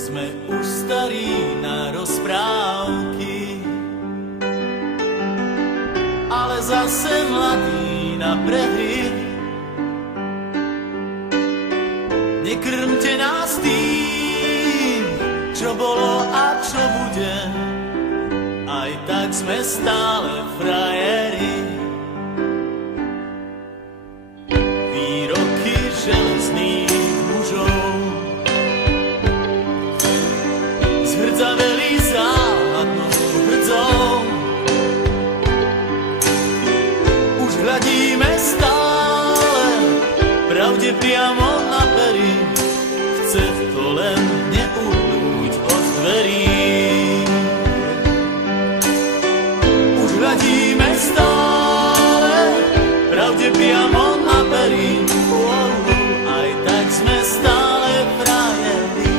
Sme už starí na rozprávky, ale zase mladí na prehry. Nekrmte nás tým, čo bolo a čo bude, aj tak sme stále frajeri. Výroky železných mužov zhrdzaveli záhadnou hrdzou. Už hľadíme stále pravde priamo na pery, chce to len neuhnúť od dverí. Už hľadíme stále pravde priamo na pery, aj tak sme stále frajeri.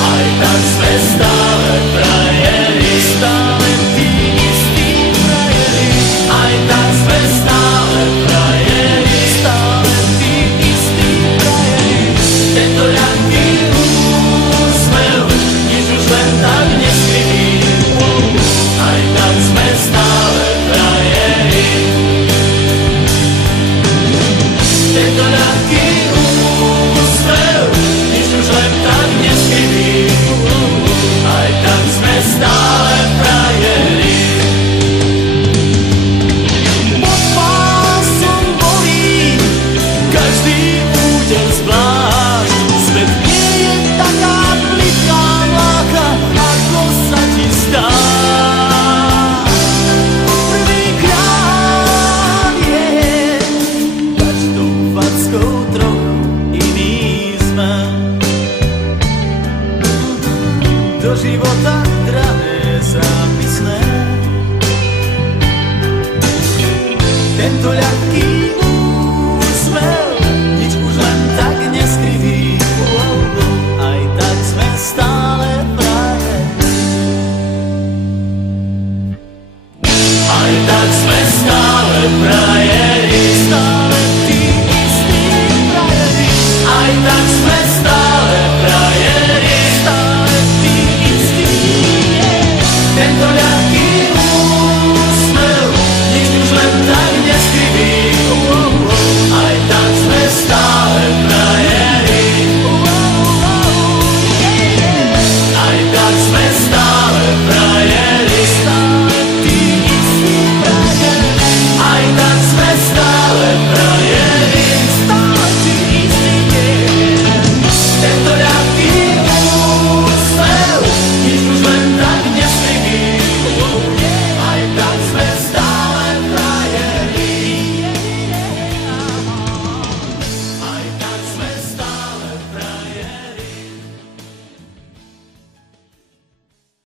Aj tak sme stále frajeri, stále tí istí frajeri. Aj tak sme stále frajeri, stále tí istí frajeri. Tento ľahký úsmev, nič už len tak neskrytý. Aj tak sme stále frajeri. Tento ľahký úsmev, nič už len tak neskrytý. Aj tak sme stále frajeri. Pod pásom bolí každý úder zvlášť. Svet nie je taká plitká mláka, ako sa ti zdá. Prvýkrát je každou fackou trochu iný sme. Do života